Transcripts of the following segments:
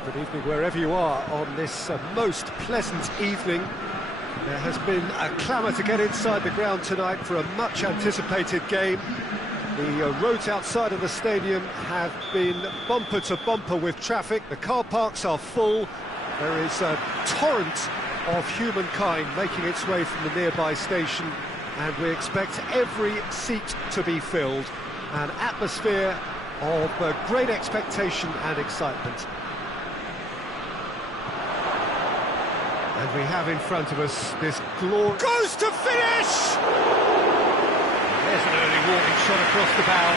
Good evening wherever you are on this most pleasant evening. There has been a clamour to get inside the ground tonight for a much anticipated game. The roads outside of the stadium have been bumper to bumper with traffic. The car parks are full. There is a torrent of humankind making its way from the nearby station, and we expect every seat to be filled. An atmosphere of great expectation and excitement. And we have in front of us this glory... Goes to finish! There's an early warning shot across the bow.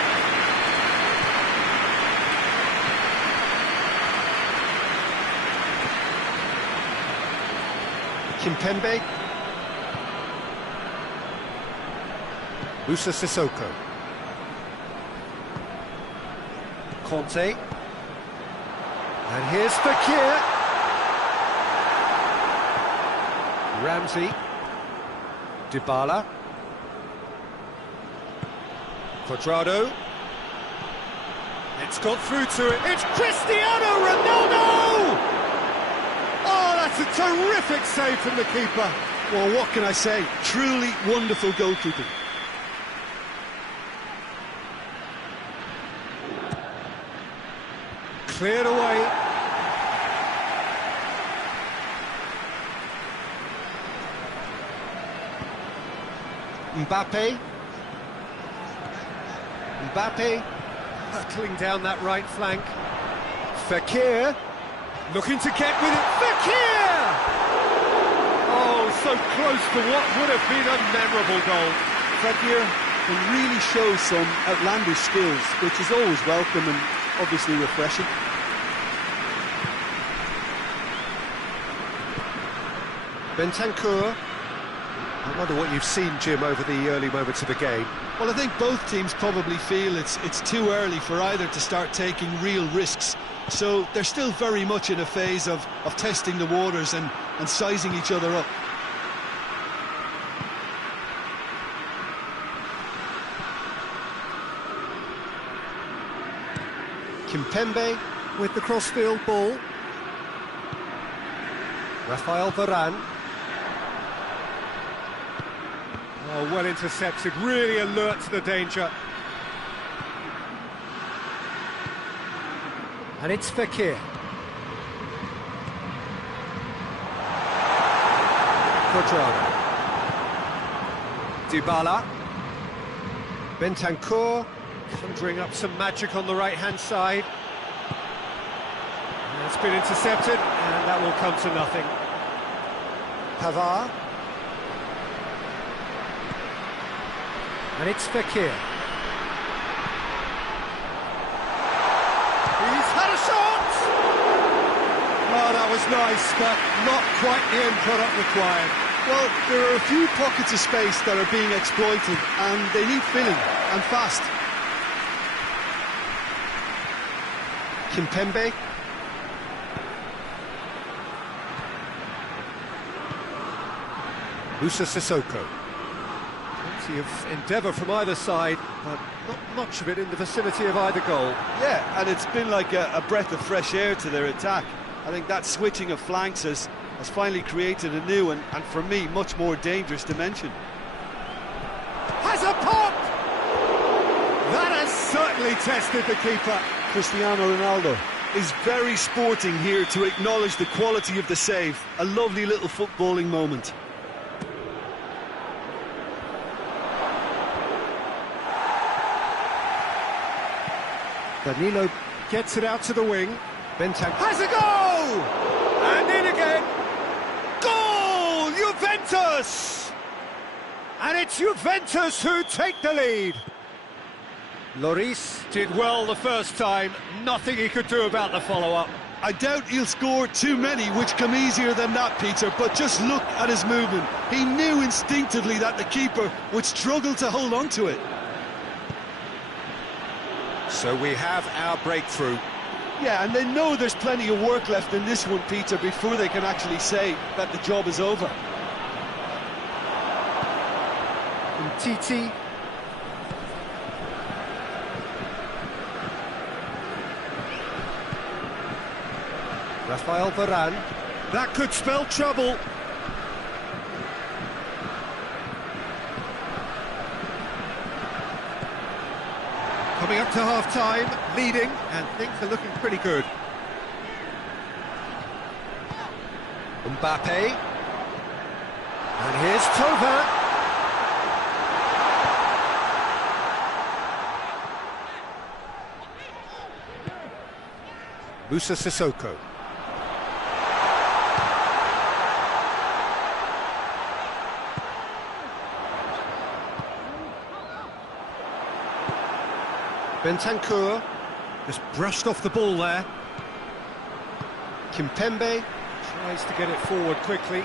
Kimpembe. Musa Sissoko. Conte. And here's Fekir. Ramsey. Dybala. Cuadrado. It's got through to it. It's Cristiano Ronaldo! Oh, that's a terrific save from the keeper. Well, what can I say? Truly wonderful goalkeeping. Cleared away. Mbappe. Mbappe hurtling down that right flank. Fekir looking to get with it. Fekir! Oh, so close to what would have been a memorable goal. Fekir can really show some outlandish skills, which is always welcome and obviously refreshing. Bentancur. I wonder what you've seen, Jim, over the early moments of the game. Well, I think both teams probably feel it's too early for either to start taking real risks. So they're still very much in a phase of testing the waters and sizing each other up. Kimpembe with the crossfield ball. Rafael Varane. Oh, well intercepted, really alert to the danger. And it's Fekir. Cuadrado. Dybala. Bentancur conjuring up some magic on the right-hand side. And it's been intercepted, and that will come to nothing. Pavard. And it's Fekir. He's had a shot! Oh, that was nice, but not quite the end product required. Well, there are a few pockets of space that are being exploited, and they need filling, and fast. Kimpembe. Musa Sissoko. Plenty of endeavour from either side, but not much of it in the vicinity of either goal. Yeah, and it's been like a breath of fresh air to their attack. I think that switching of flanks has finally created a new and for me, much more dangerous dimension. Has a pop! That has certainly tested the keeper. Cristiano Ronaldo is very sporting here to acknowledge the quality of the save. A lovely little footballing moment. Danilo gets it out to the wing. Bentancur has a goal! And in again. Goal! Juventus! And it's Juventus who take the lead. Lloris did well the first time. Nothing he could do about the follow-up. I doubt he'll score too many, which come easier than that, Peter, but just look at his movement. He knew instinctively that the keeper would struggle to hold on to it. So we have our breakthrough. Yeah, and they know there's plenty of work left in this one, Peter, before they can actually say that the job is over. Titi. Rafael Varane. That could spell trouble. Coming up to half-time, leading, and things are looking pretty good. Mbappe. And here's Thauvin. Moussa Sissoko. Bentancur just brushed off the ball there. Kimpembe tries to get it forward quickly.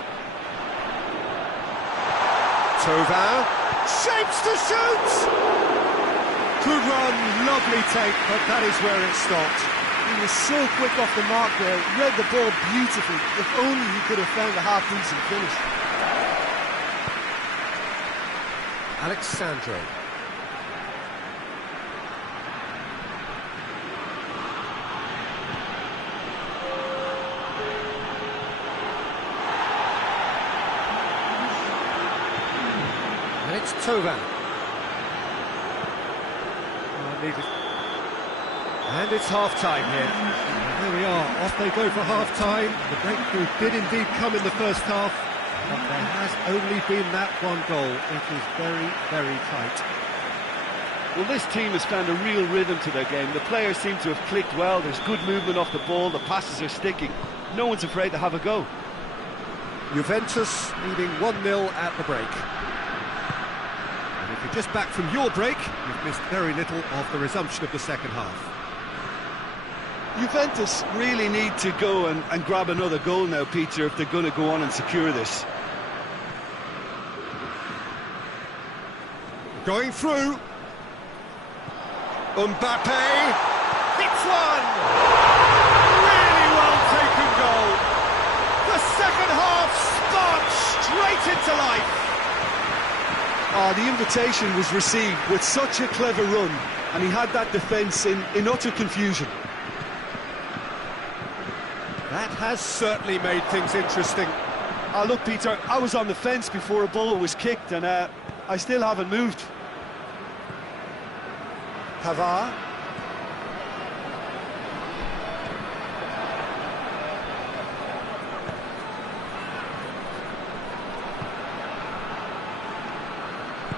Thauvin shapes to shoot! Good run, lovely take, but that is where it stopped. He was so quick off the mark there, read the ball beautifully. If only he could have found a half-decent finish. Alexandro. And it's Thauvin. And it's half-time here. And there we are, off they go for half-time. The breakthrough did indeed come in the first half, but there has only been that one goal. It is very, very tight. Well, this team has found a real rhythm to their game. The players seem to have clicked well. There's good movement off the ball. The passes are sticking. No one's afraid to have a go. Juventus leading 1-0 at the break. And if you're just back from your break, you've missed very little of the resumption of the second half. Juventus really need to go and grab another goal now, Peter, if they're going to go on and secure this. Going through. Mbappe hits one! Really well taken goal. The second half sparked straight into life. The invitation was received with such a clever run, and he had that defence in utter confusion. That has certainly made things interesting. Look, Peter, I was on the fence before a ball was kicked, and I still haven't moved. Pavard.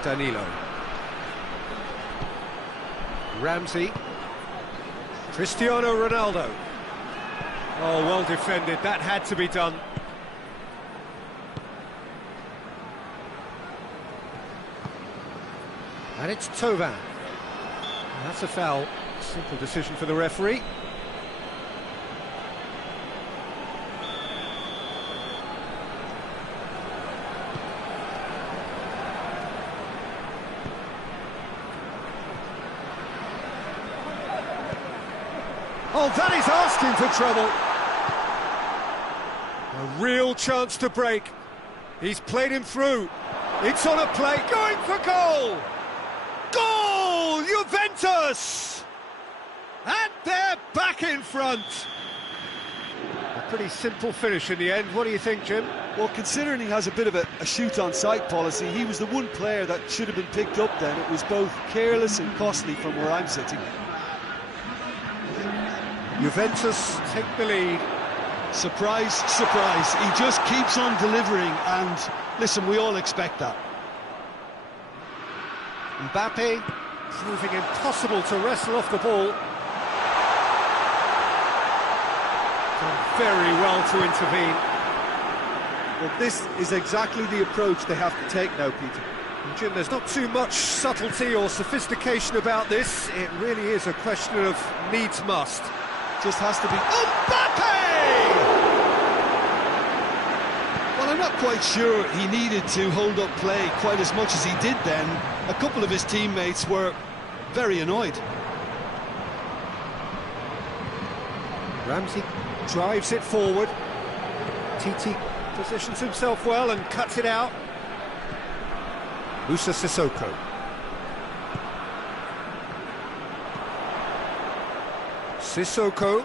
Danilo. Ramsey. Cristiano Ronaldo. Oh, well defended. That had to be done. And it's Thauvin. That's a foul. Simple decision for the referee. Oh, that is asking for trouble. A real chance to break. He's played him through. It's on a play, going for goal! Goal! Juventus! And they're back in front. A pretty simple finish in the end. What do you think, Jim? Well, considering he has a bit of a shoot-on-sight policy, he was the one player that should have been picked up then. It was both careless and costly from where I'm sitting. Juventus take the lead. Surprise, surprise. He just keeps on delivering, and listen, we all expect that. Mbappe proving impossible to wrestle off the ball. Done very well to intervene. Well, this is exactly the approach they have to take now, Peter. And Jim, there's not too much subtlety or sophistication about this. It really is a question of needs must. Just has to be... Mbappe! Well, I'm not quite sure he needed to hold up play quite as much as he did then. A couple of his teammates were very annoyed. Ramsey drives it forward. Titi positions himself well and cuts it out. Moussa Sissoko. Sissoko.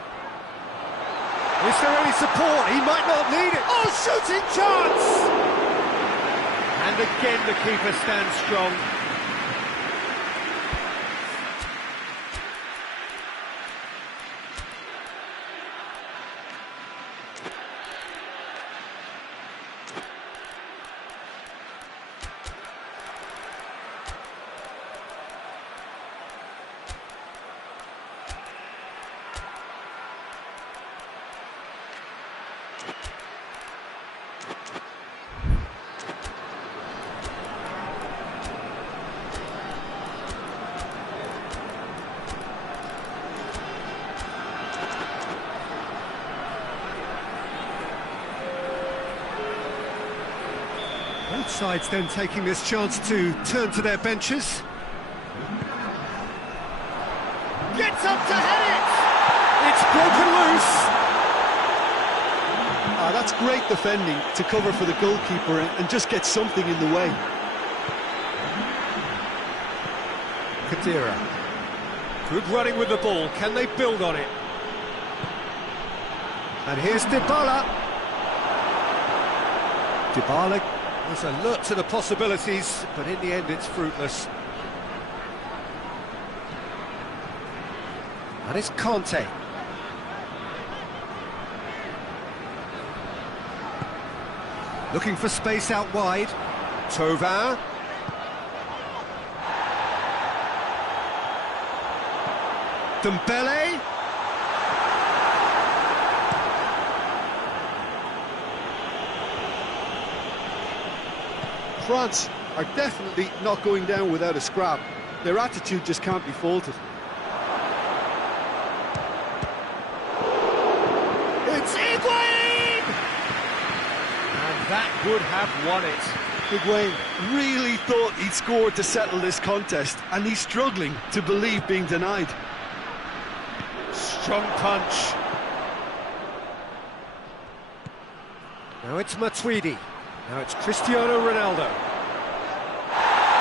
Is there any support? He might not need it. Oh, shooting chance! And again the keeper stands strong. Both sides then taking this chance to turn to their benches. Gets up to head it! It's broken loose! That's great defending to cover for the goalkeeper and just get something in the way. Khedira. Good running with the ball. Can they build on it? And here's Dybala. Dybala was alert to the possibilities, but in the end it's fruitless. And it's Conte. Looking for space out wide. Thauvin. Dembele. France are definitely not going down without a scrap. Their attitude just can't be faulted. It's Higuain! And that would have won it. Higuain really thought he'd scored to settle this contest, and he's struggling to believe being denied. Strong punch. Now it's Matuidi. Now it's Cristiano Ronaldo.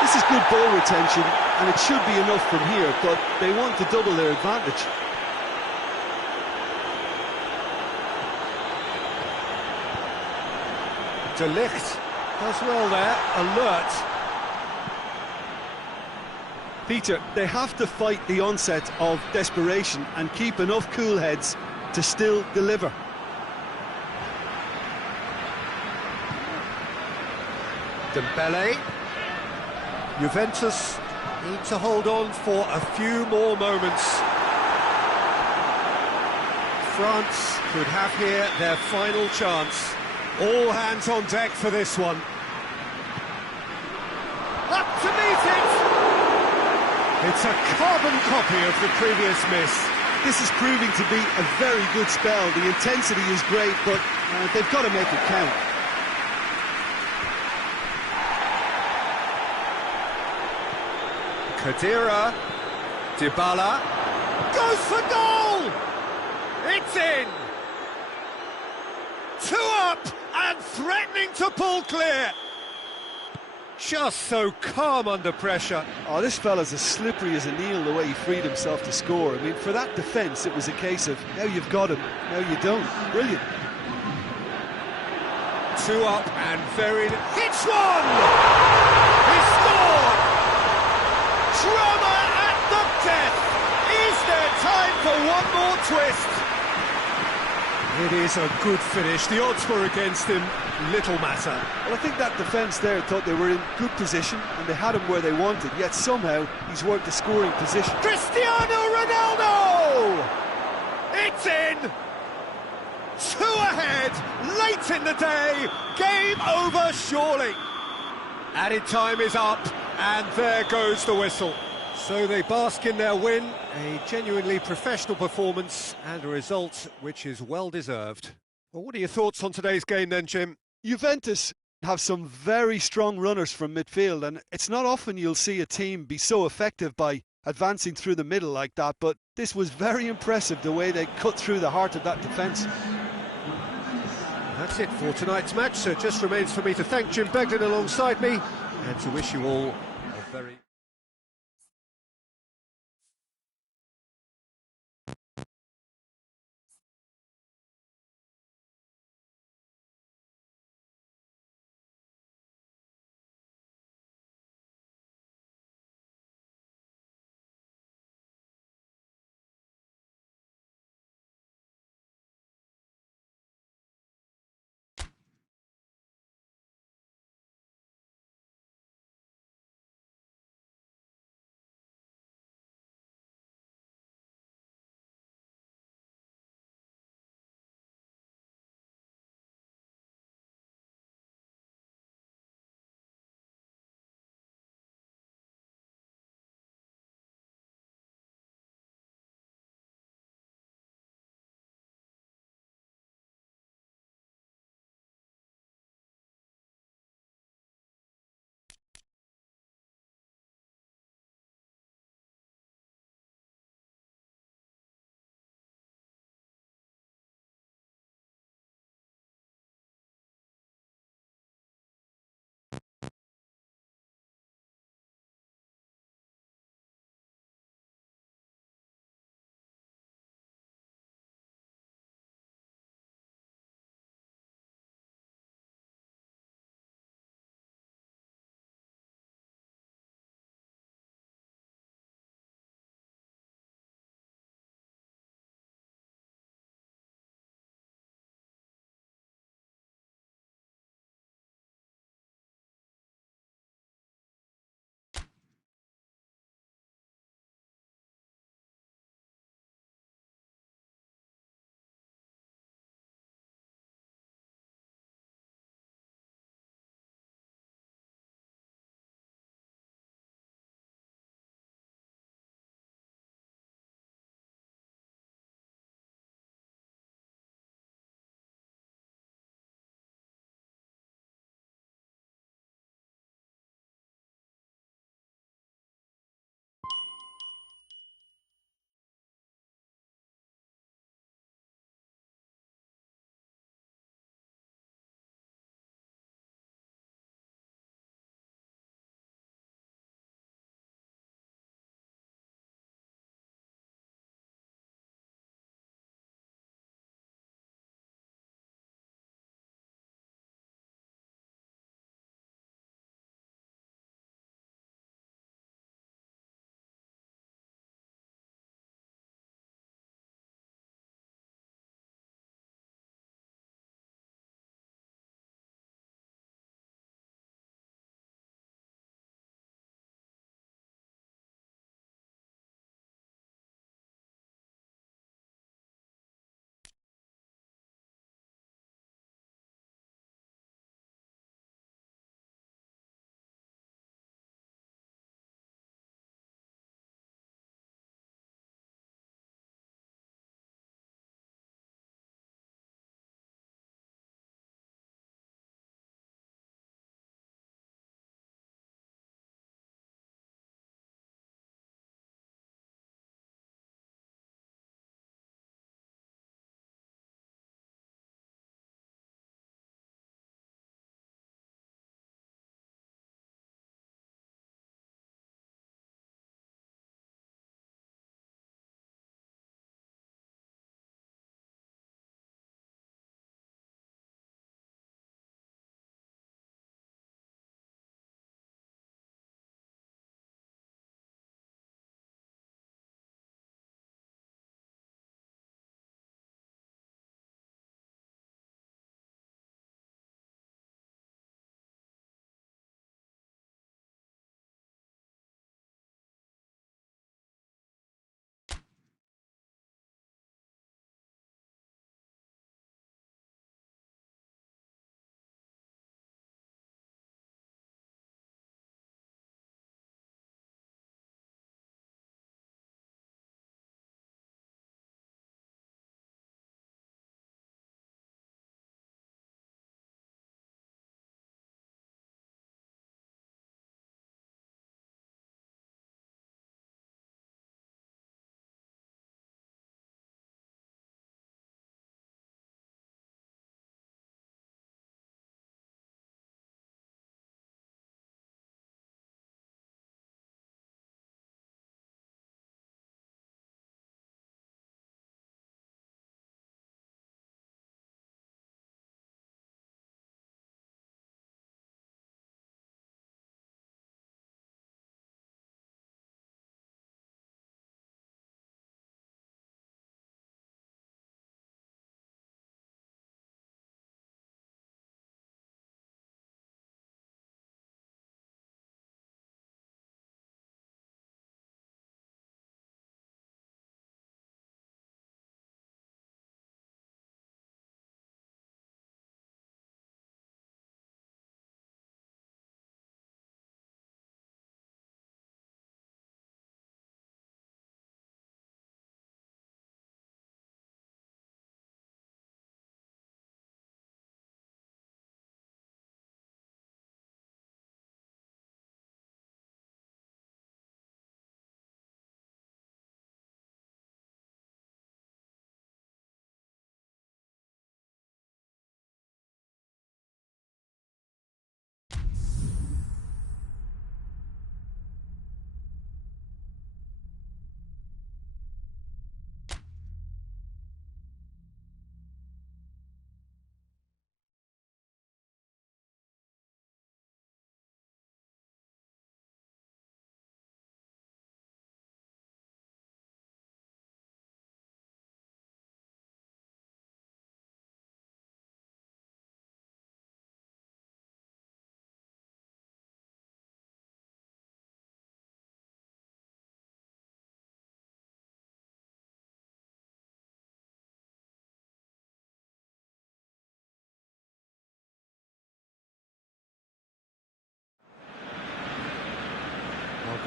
This is good ball retention, and it should be enough from here, but they want to double their advantage. De Ligt does well there, alert. Peter, they have to fight the onset of desperation and keep enough cool heads to still deliver. Dembele. Juventus need to hold on for a few more moments. France could have here their final chance. All hands on deck for this one. Up to meet it! It's a carbon copy of the previous miss. This is proving to be a very good spell. The intensity is great, but they've got to make it count. Khedira, Dybala, goes for goal! It's in! 2 up and threatening to pull clear. Just so calm under pressure. Oh, this fella's as slippery as an eel the way he freed himself to score. I mean, for that defence, it was a case of, now you've got him, now you don't. Brilliant. 2 up and very... Hits one! He scored! Drama at the death! Is there time for one more twist? It is a good finish. The odds were against him. Little matter. Well, I think that defence there thought they were in good position and they had him where they wanted, yet somehow he's worked the scoring position. Cristiano Ronaldo! It's in! 2 ahead, late in the day, game over surely. Added time is up, and there goes the whistle. So they bask in their win, a genuinely professional performance, and a result which is well deserved. Well, what are your thoughts on today's game then, Jim? Juventus have some very strong runners from midfield, and it's not often you'll see a team be so effective by advancing through the middle like that, but this was very impressive, the way they cut through the heart of that defence. That's it for tonight's match, so it just remains for me to thank Jim Beglin alongside me, and to wish you all a very...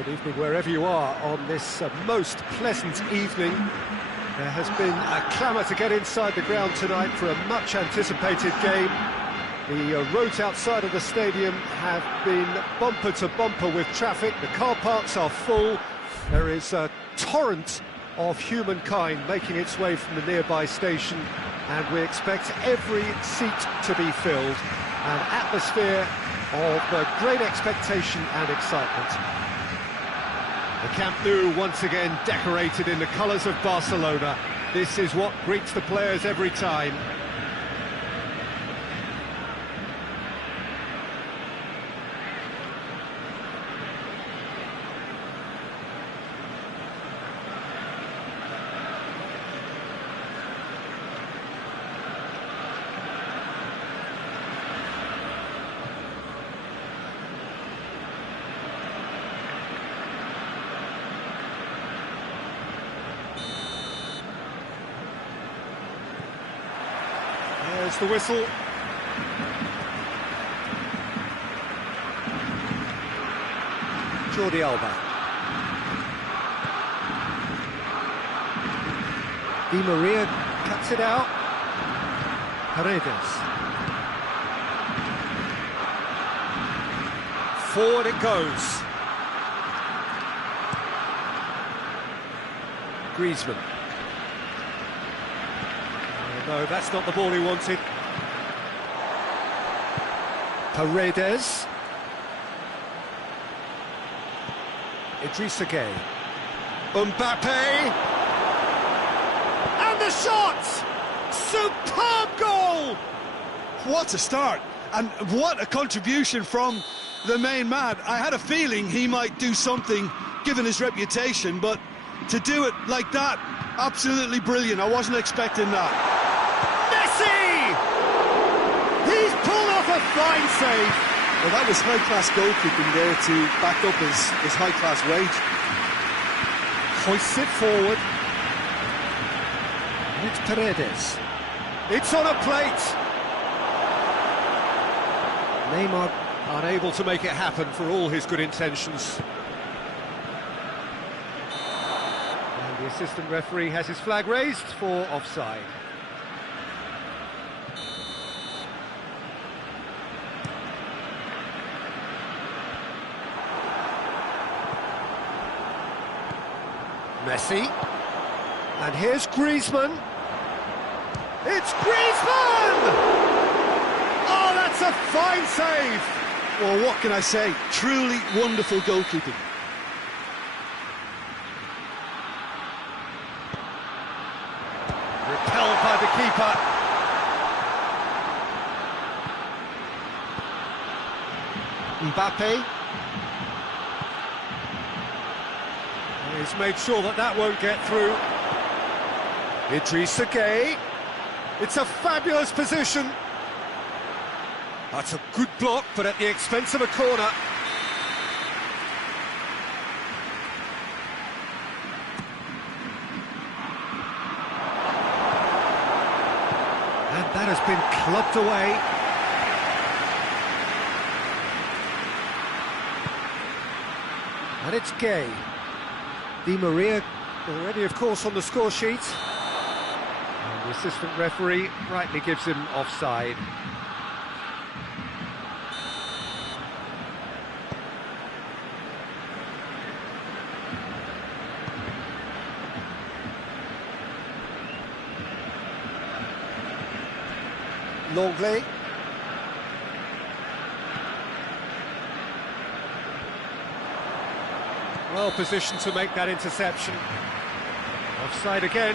Good evening wherever you are on this most pleasant evening. There has been a clamour to get inside the ground tonight for a much anticipated game. The roads outside of the stadium have been bumper to bumper with traffic. The car parks are full. There is a torrent of humankind making its way from the nearby station, and we expect every seat to be filled. An atmosphere of great expectation and excitement. The Camp Nou once again decorated in the colours of Barcelona. This is what greets the players every time. There's the whistle. Jordi Alba. Di Maria cuts it out. Paredes. Forward it goes. Griezmann. No, that's not the ball he wanted. Paredes. Idrissa Gueye. Mbappe. And the shot! Superb goal! What a start, and what a contribution from the main man. I had a feeling he might do something, given his reputation, but to do it like that, absolutely brilliant. I wasn't expecting that. He's pulled off a fine save. Well, that was high-class goalkeeping there to back up his high-class wage. Hoists it forward. And it's Paredes. It's on a plate. Neymar unable to make it happen for all his good intentions. And the assistant referee has his flag raised for offside. Messi, and here's Griezmann. It's Griezmann! Oh, that's a fine save! Well, what can I say? Truly wonderful goalkeeping. Repelled by the keeper. Mbappe. He's made sure that that won't get through. Idrissa Gueye. It's a fabulous position. That's a good block, but at the expense of a corner. And that has been clubbed away. And it's Gueye. Di Maria already, of course, on the score sheet. And the assistant referee rightly gives him offside. Longley. Well positioned to make that interception. Offside again.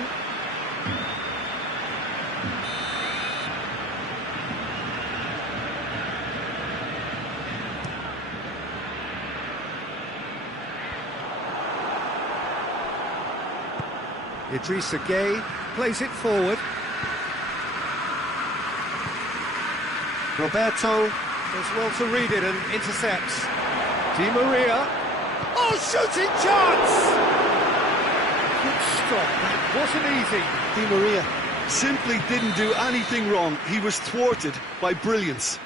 Idrissa Gueye plays it forward. Roberto does well to read it and intercepts. Di Maria. Oh, shooting chance! Good stop, that wasn't easy. Di Maria simply didn't do anything wrong. He was thwarted by brilliance.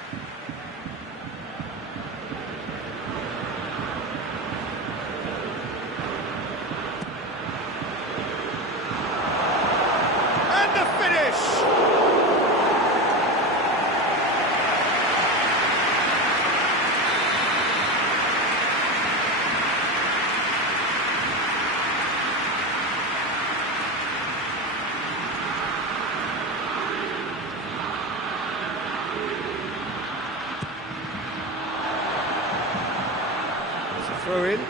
throw in.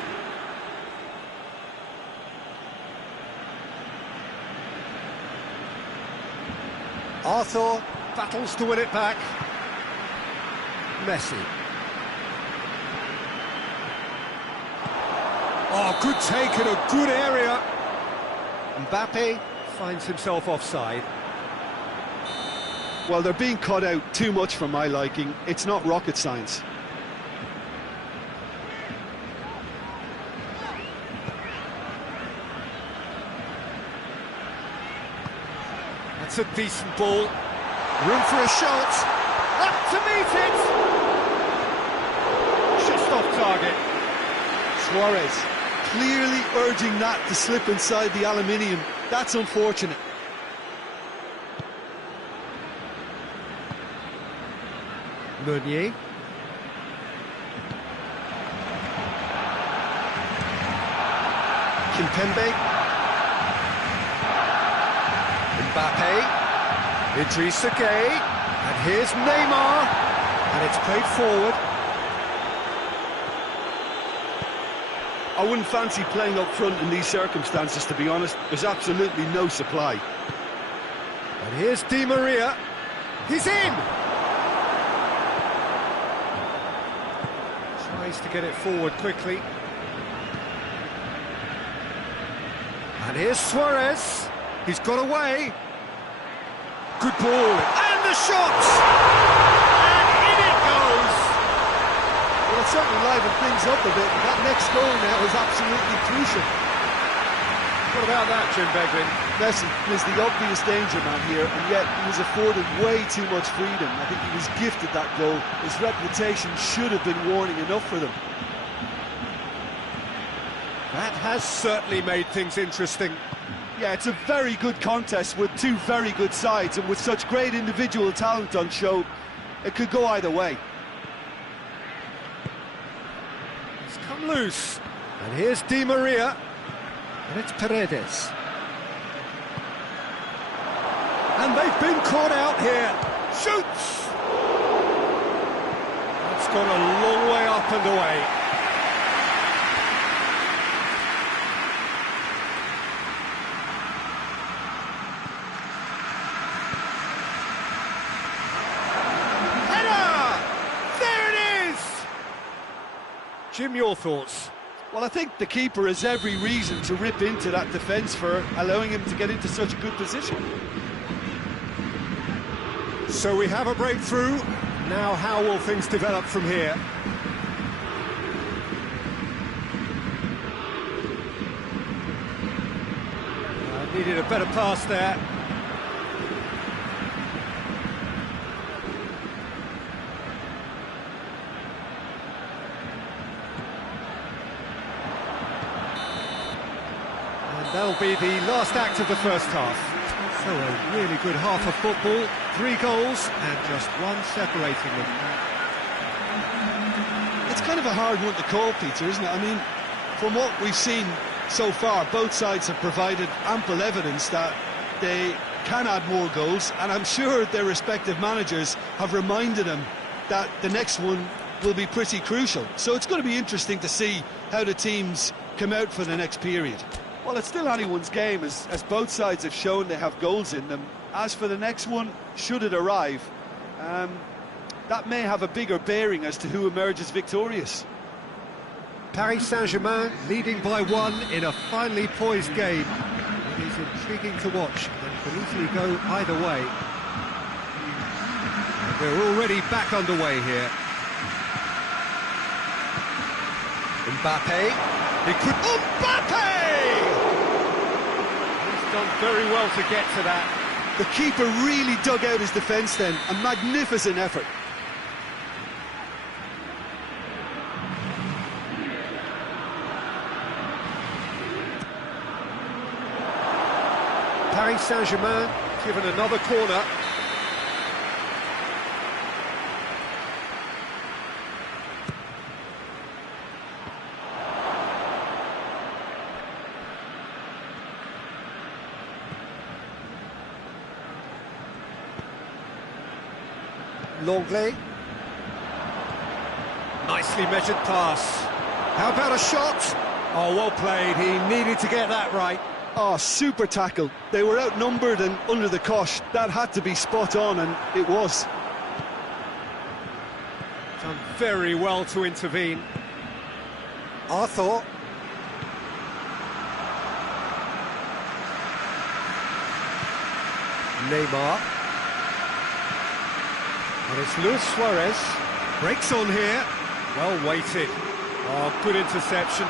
Arthur battles to win it back. Messi. Oh, good take in a good area. Mbappe finds himself offside. Well, they're being cut out too much for my liking. It's not rocket science. That's a decent ball. Room for a shot. Up to meet it. Just off target. Suarez clearly urging that to slip inside the aluminium. That's unfortunate. Meunier. Kimpembe. Mbappe. Idrissa Gueye. And here's Neymar. And it's played forward. I wouldn't fancy playing up front in these circumstances, to be honest. There's absolutely no supply. And here's Di Maria. He's in! Tries to get it forward quickly. And here's Suarez. He's got away. Good ball. And the shot! And in it goes! Well, it certainly livened things up a bit, and that next goal now is absolutely crucial. What about that, Jim Beglin? Messi is the obvious danger man here, and yet he was afforded way too much freedom. I think he was gifted that goal. His reputation should have been warning enough for them. That has certainly made things interesting. Yeah, it's a very good contest with two very good sides, and with such great individual talent on show, it could go either way. It's come loose. And here's Di Maria. And it's Paredes. And they've been caught out here. Shoots! It's gone a long way up and away. Header! There it is! Jim, your thoughts? Well, I think the keeper has every reason to rip into that defence for allowing him to get into such a good position. So we have a breakthrough. Now how will things develop from here? Needed a better pass there. That'll be the last act of the first half. So a really good half of football, 3 goals and just one separating them. It's kind of a hard one to call, Peter, isn't it? I mean, from what we've seen so far, both sides have provided ample evidence that they can add more goals, and I'm sure their respective managers have reminded them that the next one will be pretty crucial. So it's going to be interesting to see how the teams come out for the next period. Well, it's still anyone's game, as both sides have shown they have goals in them. As for the next one, should it arrive, that may have a bigger bearing as to who emerges victorious. Paris Saint-Germain leading by 1 in a finely poised game. It is intriguing to watch and can easily go either way. And we're already back underway here. Mbappe. He could... Mbappe! He's done very well to get to that. The keeper really dug out his defence then. A magnificent effort. Paris Saint-Germain given another corner. Longley. Nicely measured pass. How about a shot? Oh, well played. He needed to get that right. Oh, super tackle. They were outnumbered and under the cosh. That had to be spot on, and it was. Done very well to intervene. Arthur. Neymar. And it's Luis Suarez. Breaks on here. Well weighted. Oh, good interception.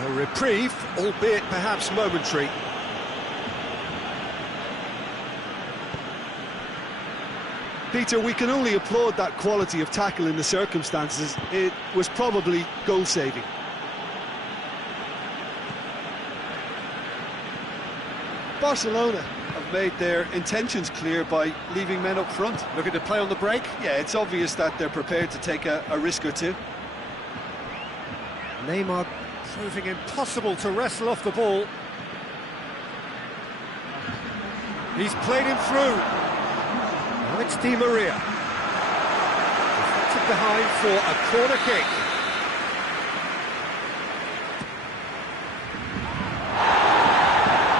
A reprieve, albeit perhaps momentary. Peter, we can only applaud that quality of tackle in the circumstances. It was probably goal-saving. Barcelona have made their intentions clear by leaving men up front. Looking to play on the break. Yeah, it's obvious that they're prepared to take a risk or two. Neymar proving impossible to wrestle off the ball. He's played him through. Now it's Di Maria. Deflected behind for a corner kick.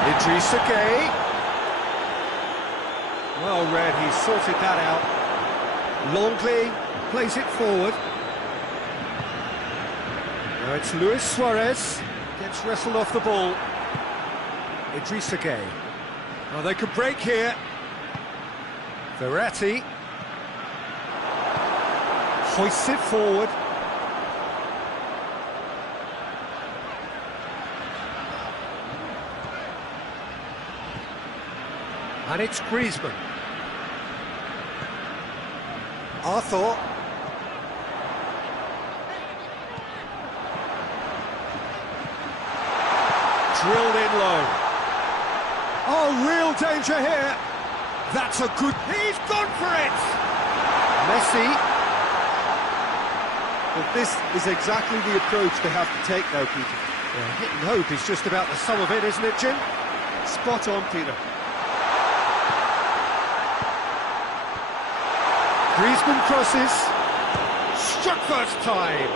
Idrissa Gueye. Well read, he sorted that out. Longley plays it forward. Now it's Luis Suarez, gets wrestled off the ball. Idrissa Gueye. Oh, they could break here. Verratti. Hoists it forward. And it's Griezmann. Arthur. Drilled in low. Oh, real danger here. That's a good... He's gone for it! Messi. But this is exactly the approach they have to take now, Peter. Yeah, hit and hope is just about the sum of it, isn't it, Jim? Spot on, Peter. Griezmann crosses. Struck first time.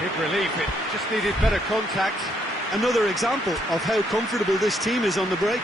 Big relief, it just needed better contact. Another example of how comfortable this team is on the break.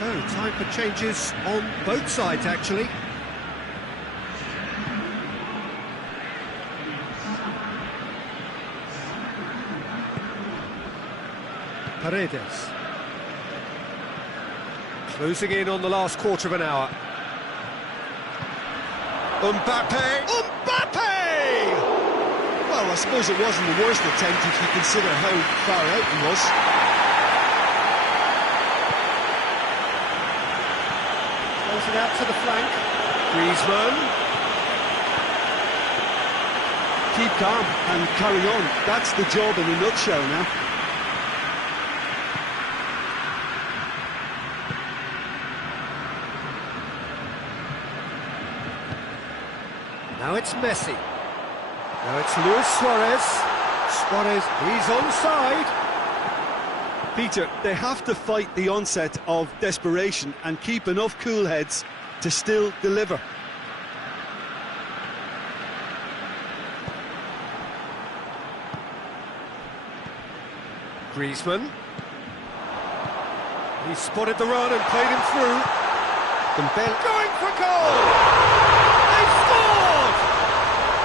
So, time for changes on both sides, actually. Paredes. Closing in on the last quarter of an hour. Mbappe! Mbappe! Well, I suppose it wasn't the worst attempt if you consider how far out he was. Throws it out to the flank. Griezmann. Keep calm and carry on. That's the job in a nutshell now. Now it's Messi. Now it's Luis Suarez. Suarez, he's onside. Peter, they have to fight the onset of desperation and keep enough cool heads to still deliver. Griezmann. He spotted the run and played him through. Going for goal! They scored!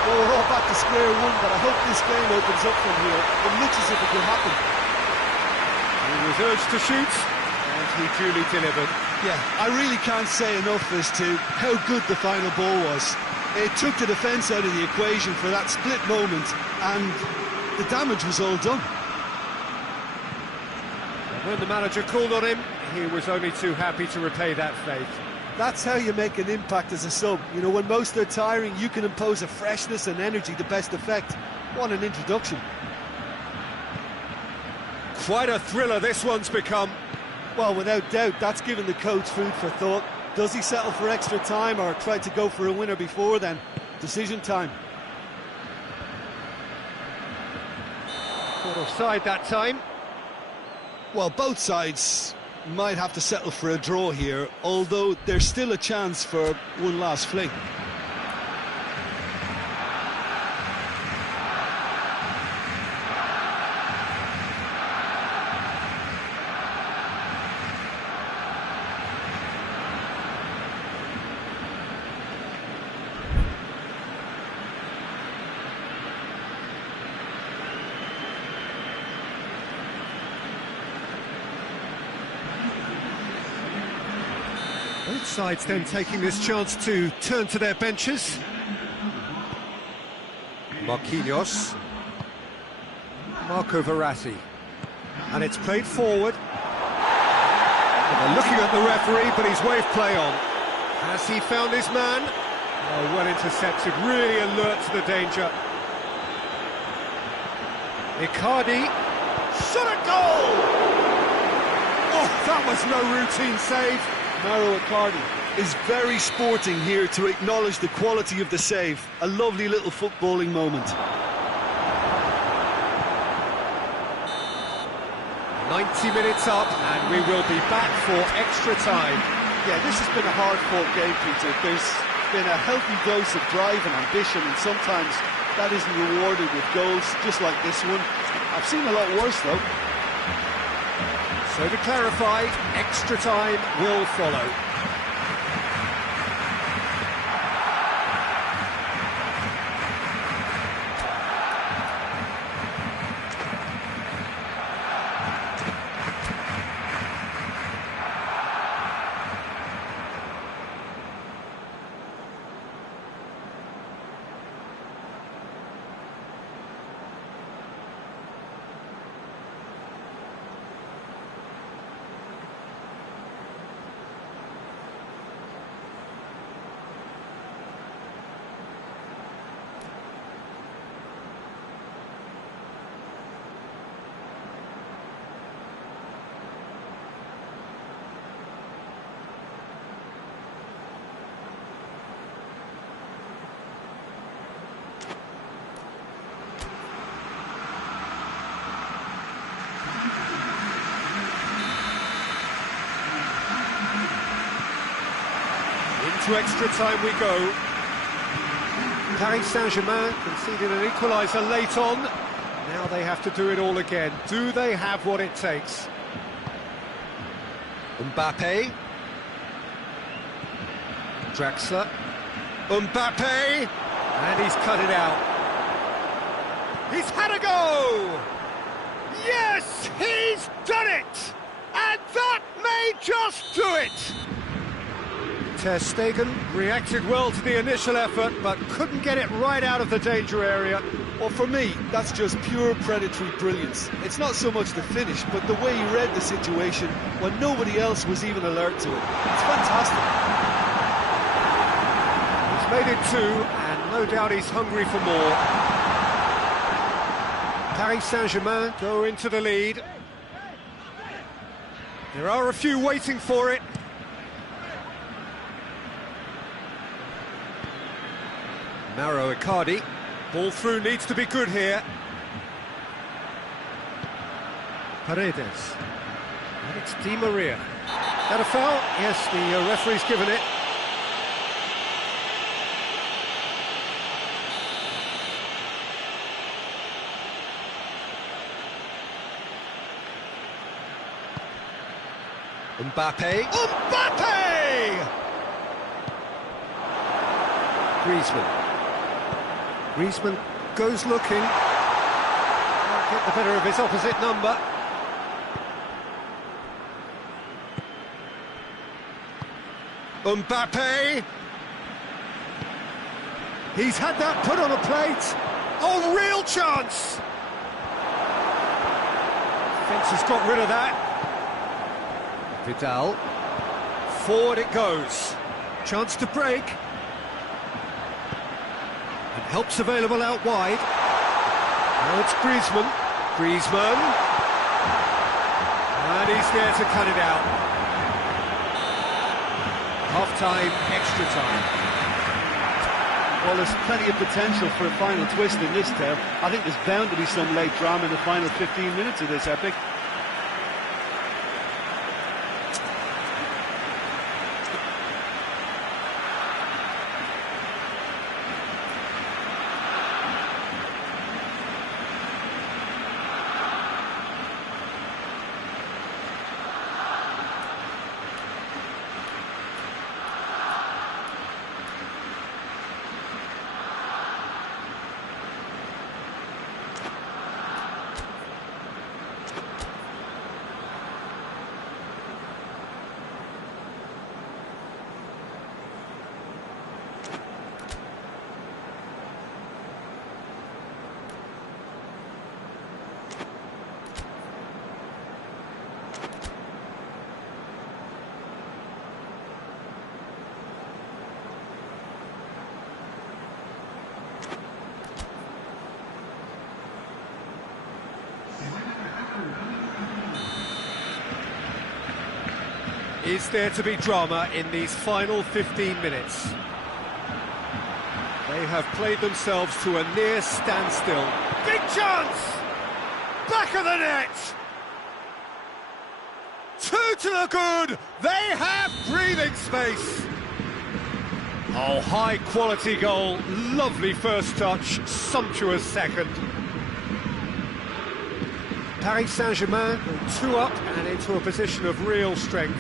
Well, we're all back to square one, but I hope this this game opens up from here, it looks as if it could happen. He was urged to shoot, and he duly delivered. Yeah, I really can't say enough as to how good the final ball was. It took the defence out of the equation for that split moment, and the damage was all done. And when the manager called on him, he was only too happy to repay that faith. That's how you make an impact as a sub. You know, when most are tiring, you can impose a freshness and energy to best effect. What an introduction. Quite a thriller this one's become. Well, without doubt, that's given the coach food for thought. Does he settle for extra time or try to go for a winner before then? Decision time. Caught offside that time. Well, both sides might have to settle for a draw here, although there's still a chance for one last fling. Both sides then taking this chance to turn to their benches. Marquinhos. Marco Verratti. And it's played forward. And they're looking at the referee, but he's waved play on. Has he found his man? Oh, well intercepted, really alert to the danger. Icardi. Shot at goal! Oh, that was no routine save. Mauro Icardi is very sporting here to acknowledge the quality of the save. A lovely little footballing moment. 90 minutes up, and we will be back for extra time. Yeah, this has been a hard-fought game, Peter. There's been a healthy dose of drive and ambition, and sometimes that isn't rewarded with goals, just like this one. I've seen a lot worse, though. So to clarify, extra time will follow. To extra time we go. Paris Saint-Germain conceded an equaliser late on. Now they have to do it all again. Do they have what it takes? Mbappe. Draxler. Mbappe. And he's cut it out. He's had a go! Yes, he's done it! And that may just do it! Ter Stegen reacted well to the initial effort, but couldn't get it right out of the danger area. Well, for me, that's just pure predatory brilliance. It's not so much the finish, but the way he read the situation when nobody else was even alert to it. It's fantastic. He's made it two, and no doubt he's hungry for more. Paris Saint-Germain go into the lead. There are a few waiting for it. Mauro Icardi. Ball through needs to be good here. Paredes. And it's Di Maria. That a foul? Yes, the referee's given it. Mbappe. Mbappe! Griezmann. Griezmann goes looking. get the better of his opposite number. Mbappe. He's had that put on a plate. Oh, real chance! Fence has got rid of that. Vidal. Forward it goes. Chance to break. And help's available out wide. Now it's Griezmann. Griezmann. And he's there to cut it out. Half-time, extra time. Well, there's plenty of potential for a final twist in this tale. I think there's bound to be some late drama in the final 15 minutes of this epic. Is there to be drama in these final 15 minutes? They have played themselves to a near standstill. Big chance! Back of the net! Two to the good! They have breathing space! Oh, high quality goal, lovely first touch, sumptuous second. Paris Saint-Germain go 2 up and into a position of real strength.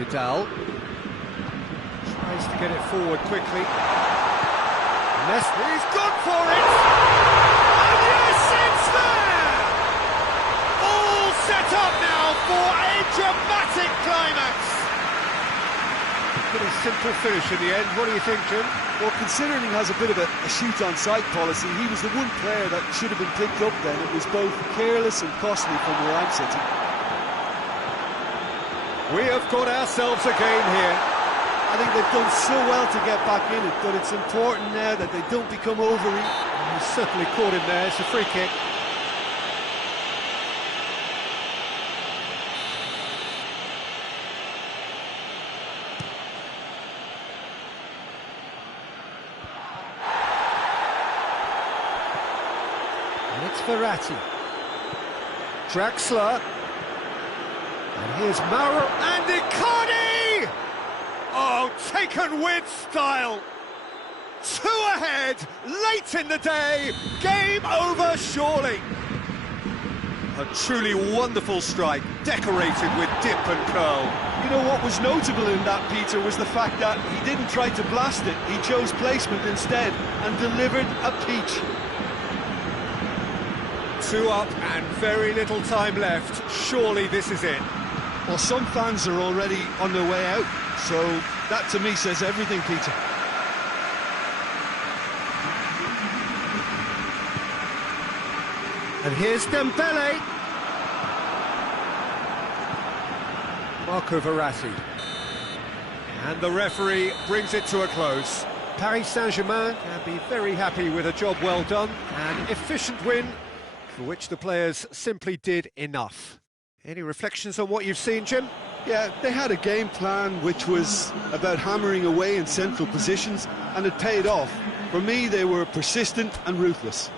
Vidal tries to get it forward quickly. He's gone for it! And yes, it's there! All set up now for a dramatic climax! Pretty simple finish in the end. What do you think, Jim? Well, considering he has a bit of a shoot-on-sight policy, he was the one player that should have been picked up then. It was both careless and costly from where I'm sitting. We have got ourselves a game here. I think they've done so well to get back in it, but it's important now that they don't become overly. He's certainly caught him there. It's a free kick. And it's Verratti. Draxler. And here's Mauro and Icardi! Oh, taken with style! 2 ahead, late in the day, game over surely. A truly wonderful strike, decorated with dip and curl. You know what was notable in that, Peter, was the fact that he didn't try to blast it. He chose placement instead and delivered a peach. 2 up and very little time left. Surely this is it. Well, some fans are already on their way out, so that to me says everything, Peter. And here's Dembele. Marco Verratti. And the referee brings it to a close. Paris Saint-Germain can be very happy with a job well done. An efficient win for which the players simply did enough. Any reflections on what you've seen, Jim? Yeah, they had a game plan which was about hammering away in central positions, and it paid off. For me, they were persistent and ruthless.